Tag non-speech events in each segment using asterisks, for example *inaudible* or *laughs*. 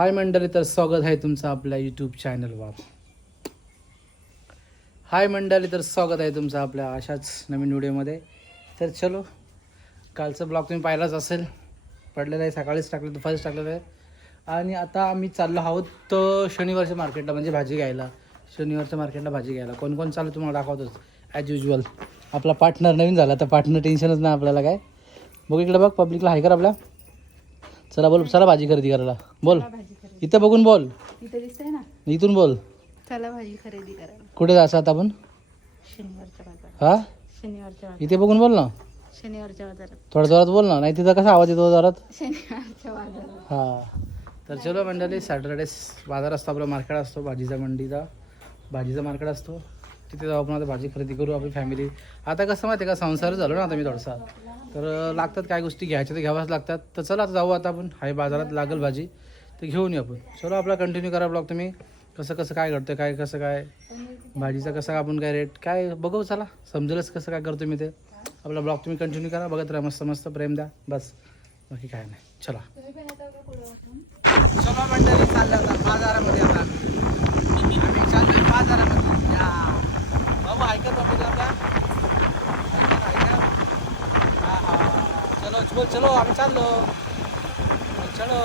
हाय मंडळी तर स्वागत आहे तुमचं आपल्या यूट्यूब चॅनलवर हाय मंडळी तर स्वागत आहे तुमचं आपल्या अशाच नवीन व्हिडिओमध्ये तर चलो कालचं ब्लॉग तुम्ही पाहिलाच असेल. पडलेलं आहे सकाळीच टाकलं दुपारीच टाकलेलं आहे. आणि आता आम्ही चाललो आहोत तर शनिवारच्या मार्केटला म्हणजे भाजी घ्यायला. शनिवारच्या मार्केटला भाजी घ्यायला. कोण कोण चालू तुम्हाला दाखवतोच ॲज युजल आपला पार्टनर नवीन झाला तर पार्टनर टेन्शनच नाही आपल्याला काय. बघ इकडे बघ पब्लिकला हाय कर आपल्या. चला बोल चला भाजी खरेदी करायला. बोल. भाजी खरेदी. इथं बघून बोल. इथे दिसतंय ना? इथून बोल. चला भाजी खरेदी करायला. कुठे जायचं आता आपण? शनिवारच्या बाजारात. हा? शनिवारच्या बाजारात. इथे बघून बोल ना. शनिवारच्या बाजारात. जोरात बोल ना. नाही तिथं कसा आवाज येतो जोरात? शनिवारच्या बाजारात. हा. तर चलो मंडळी सॅटरडे बाजार असतो आपला मार्केट असतो भाजीचा मंडीचा. भाजीचा मार्केट असतो. तिथे जाऊ आपण आता भाजी खरेदी करू आपली फॅमिली आता कसं माहिती आहे का संसार झालो ना आता मी थोडासा. तर लागतात काय गोष्टी घ्यायच्या तर घ्याव्याच लागतात. तर चला आता जाऊ आता आपण. हाय बाजारात लागेल भाजी. तर घेऊन येऊ आपण. चलो आपला कंटिन्यू करा ब्लॉग तुम्ही. कसं कसं काय घडतं काय कसं काय? भाजीचं कसं आपण काय रेट काय बघू चला. समजेलच कसं काय करतो मी ते. आपला ब्लॉग तुम्ही कंटिन्यू करा. बघत राहा मस्त मस्त प्रेम द्या. बस. बाकी काय नाही. चला. चला मंडळी चाललं आता बाजारामध्ये आता. आम्ही चाललो बाजारामध्ये. या. ऐकत बाबू आता ऐकत, हा, हा. चलो बोल चलो आम्ही चाललो. चलो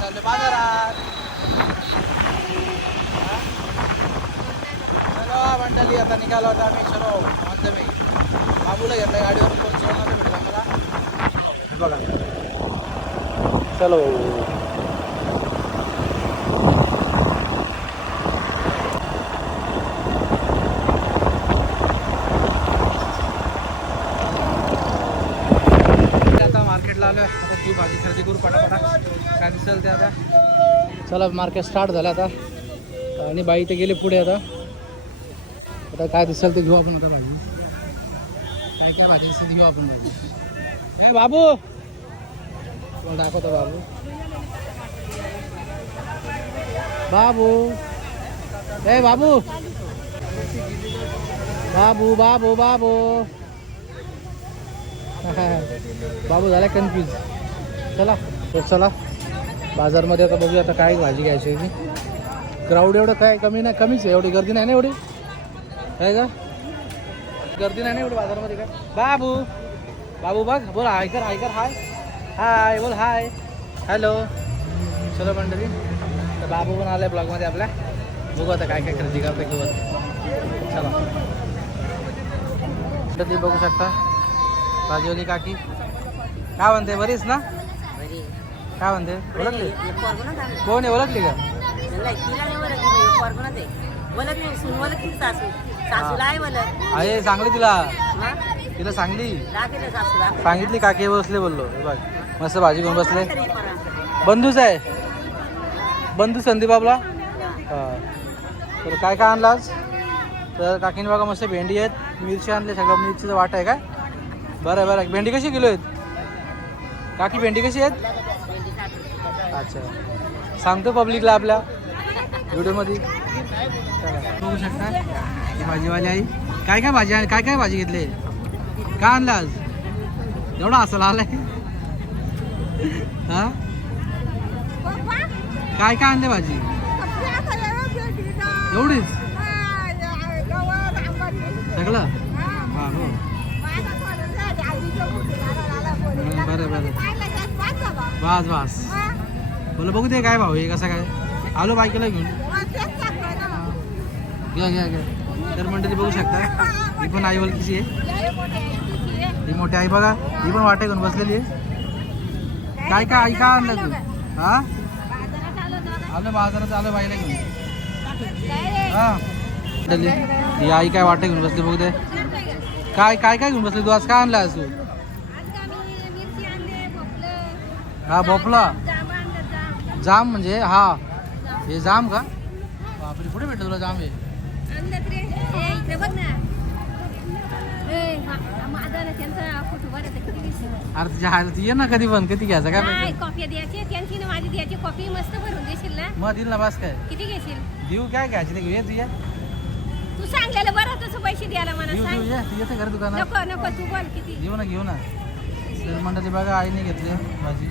चाललो बाजारात. हा? चलो मंडळी आता निघालो आता आम्ही. चलो मध्यमे बाबूला घेतलं गाडीवर कोण जेवण भेटलं मला बघा चलो आता मार्केटला आलोय आता ती भाजी खरेदी करू पटापटा काय दिसेल ते आता चला मार्केट स्टार्ट झालं आता. आणि बाई ते गेले पुढे आता. आता काय दिसेल ते घेऊ आपण आता भाजी. काय काय भाजी दिसेल घेऊ आपण भाजी. ए बाबू! तुला दाखवतो बाबू. बाबू! ए बाबू! बाबू बाबू बाबू! *laughs* बाबू झाला कन्फ्यूज चला चला. बाजारमध्ये आता बघूया आता काय भाजी घ्यायची आहे क्राऊड एवढं काय कमी नाही कमीच आहे. एवढी गर्दी नाही ना एवढी? काय का? गर्दी नाही ना एवढी बाजारमध्ये काय? बाबू बाबू बघ बोल हाय कर हाय कर हाय. हाय बोल हाय. हॅलो चलो मंडळी तर बाबू पण आलाय ब्लॉगमध्ये आपल्या. बघू आता काय काय खरेदी करते किंवा चला. मंडळी बघू शकता. भाजीवाली काकी. काय म्हणते बरीच ना? काय म्हणते? ओळखली? कोण आहे ओळखली का आहे सांगली तिला. तिला सांगली. सांगितली काकी बसले बोललो. हे बघ मस्त भाजी घेऊन बसले. बंधूच आहे. बंधू संदीप आपला? हा. तर काय काय आणलं आज? तर काकीने बघा मस्त भेंडी आहेत. मिरची आणली सगळं मिरचीचं वाट आहे काय? बरं बरं. भेंडी कशी किलो आहेत? काकी भेंडी कशी आहेत अच्छा सांगतो पब्लिकला आपल्या व्हिडिओमध्ये बघू शकता ही भाजीवाली आई काय काय भाजी काय काय भाजी घेतली काय आणलं आज एवढा असं आलाय हा काय काय आणले भाजी एवढीच सगळं हा हो बरं बरं बस बस बोला बघू दे काय भाऊ हे कसं काय. आलो बायकेला घेऊन. घ्या घ्या घ्या. तर मंडळी बघू शकता ही पण आई वलकीची आहे. ही मोठी आई बघा ही पण वाटे घेऊन बसलेली आहे. काय काय ऐका काय आणलं तू? हा? आलो बाजारात आलो बाईला घेऊन. हा. ही आई काय वाटे घेऊन बसली बघू दे. काय काय काय घेऊन बसली तू? आज काय आणलं आज तू? हा भोपला जाम म्हणजे हा. हे जाम का? बापरे कुठे भेटलं तुला जाम हे? अरे तुझ्या ये ना कधी पण किती घ्यायचं काय? कॉफी द्यायची त्यांची ना माझी द्यायची कॉफी मस्त भरून देशील ना? मग दिल ना बस काय? किती घेशील? देऊ काय घ्यायची ते घेऊ ये. तू सांगलेलं बरं तसं पैसे द्यायला मला देऊ देऊ सांग. तू येते घरी दुकानात. नको नको तू बोल किती. घेऊ ना घेऊ ना. मंडळी बघा आईने घेतली भाजी.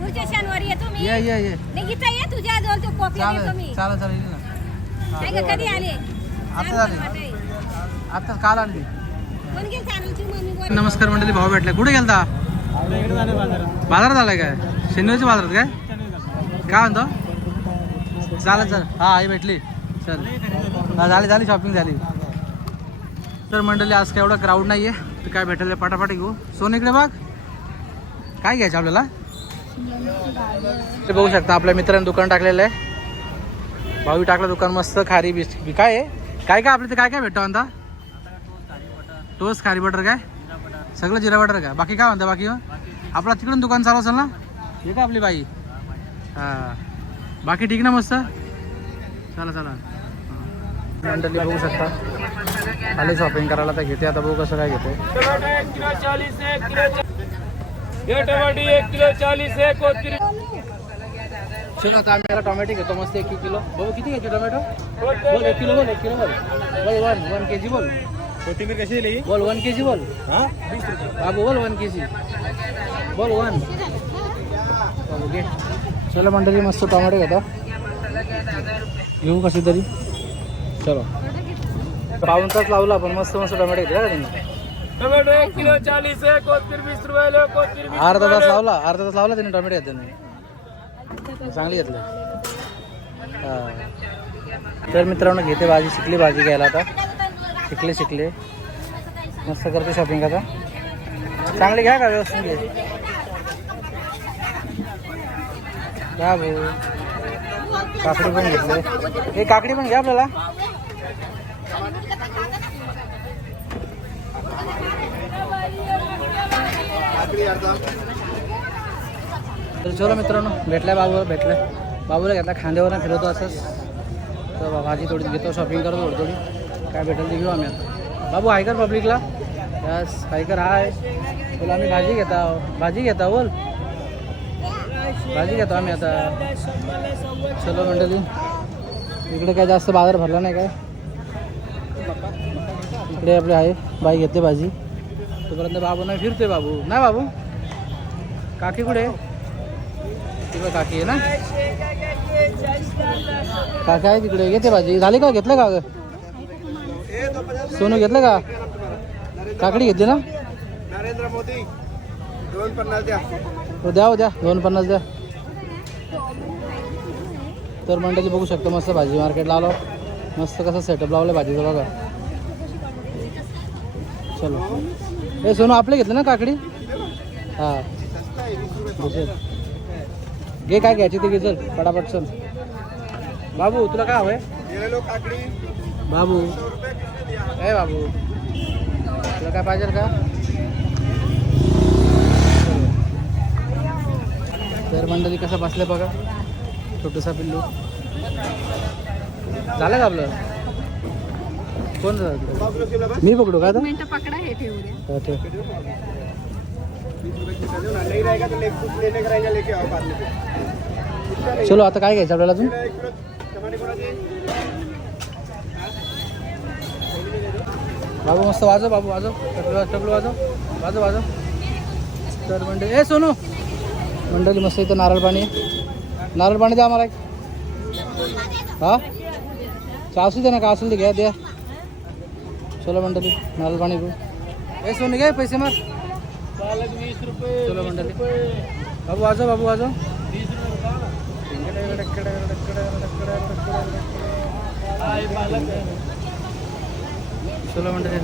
पुढच्या शनिवारी येतो मी ये ये ये. नाही इथं ये तुझ्या जवळ तो कॉपी देतो चालेल मी चालेल चालेल ये ना. नाही का कधी आले? आता झाले आता काल आणली. कोण गेल चॅनलची मम्मी बोल नमस्कार मंडळी भाऊ भेटला. कुठे गेलता? बाजारात. आलाय काय? शनिवारच्या बाजारात काय? काय म्हणतो? चालेल चल हा आई भेटली. चल. हा झाली झाली शॉपिंग झाली. तर मंडळी आज काय एवढा क्राऊड नाही आहे तर काय भेटेल पटापट घेऊ सोन इकडे बघ. काय घ्यायचं आपल्याला? ते बघू शकता आपल्या मित्रांनी दुकान टाकलेलं आहे. भाऊ टाकलं दुकान मस्त खारी बिस्किट काय आहे? काय काय आपल्या ते काय काय भेटतो म्हणता? तोच खारी बटर काय? सगळं जिरा बटर काय बाकी काय म्हणता बाकी हो? आपला तिकडून दुकान चालू असेल ना? हे का आपली बाई? हां. बाकी ठीक ना मस्त? चला चला. मंडळी बघू शकता. आले शॉपिंग करायला तर घेते आता बघू कसं काय घेते. टमाटर एक किलो चालीस है एक कोथिंबीर चल आता आम्ही याला टोमॅटो घेतो मस्त एक किलो. बाबू किती घ्यायचे टोमॅटो? बोल एक किलो बोल एक किलो बोल. बोल वन वन के जी बोल. कोथिंबीर कशी दिली? बोल वन के जी बोल. हा? बाबू बोल वन के जी बोल वन. बाबू घे. चला मंडळी मस्त टोमॅटो घेतो. घेऊ कशी तरी. चलो. पाऊन तास लावला पण मस्त मस्त टोमॅटो घेतला का त्यांनी टमाटर एक किलो चालीस है कोथिंबीर बीस रुपये लो कोथिंबीर बीस अर्धा तास. लावला अर्धा तास लावला त्यांनी टोमॅटो घेताना चांगली घेतले. हा. तर मित्रांनो घेते भाजी शिकली भाजी घ्यायला आता. शिकले शिकले. मस्त करते शॉपिंग आता. चांगली घ्या का व्यवस्थित घे? घ्या भाऊ. काकडी पण घेतले. हे काकडी पण घ्या आपल्याला. तर चलो मित्रांनो भेटलाय बाबूला भेटलाय. बाबूला घेतला खांद्यावर फिरवतो असंच. तर भाजी थोडी घेतो शॉपिंग करतो थोडी थोडी. काय भेटेल ते घेऊ आम्ही आता. बाबू आहे कर पब्लिकला यस काय कर हाय बोल आम्ही भाजी घेता भाजी घेता बोल. भाजी घेतो आम्ही आता. चलो मंडळी. इकडे काय जास्त बाजार भरला नाही काय? इकडे आपले आहे बाई घेते भाजी. तोपर्यंत बाबू नाही फिरतोय बाबू. नाही बाबू? काकी कुठे? तिकडे काकी आहे ना? काका आहे तिकडे. घेते भाजी. झाली का? घेतलं का सोनू घेतलं का? काकडी घेतली ना? नरेंद्र मोदी दोन पन्नास द्या. हो द्या हो द्या. दोन पन्नास द्या. तर मंडळी बघू शकतो मस्त भाजी मार्केटला आलो. मस्त कसं सेटअप लावलं भाजीचं बघा. चलो. हे सोनू आपले घेतले ना काकडी? हां. घे काय घ्यायची ते घे चल पटापट चल बाबू तुला काय हवंय? ये लो काकडी. बाबू. ए बाबू. तुला काय पाहिजे का? तर मंडळी कसं बसलं बघा? छोटूसा पिल्लू. झालं का आपलं? कोण? मी पकडू का मिनिटं पकडा हे ठेवू द्या. ठेव. चलो आता काय घ्यायचं आपल्याला अजून? दे बाबू मस्त वाजव बाबू वाजव. टपलं टपलं वाजव. वाजव वाजव. तर मंडळी ए सोनू. मंडळी मस्त इथं नारळ पाणी. नारळ पाणी द्या आम्हाला एक. हा? असू दे ना का असेल ते घ्या द्या. चलो मंडळी नारळ पाणी घेऊ ए सोनू घे पैसे मार पालक वीस रुपये चलो मंडळी बाबू वाजव बाबू वाजव हाय पालक चलो मंडळी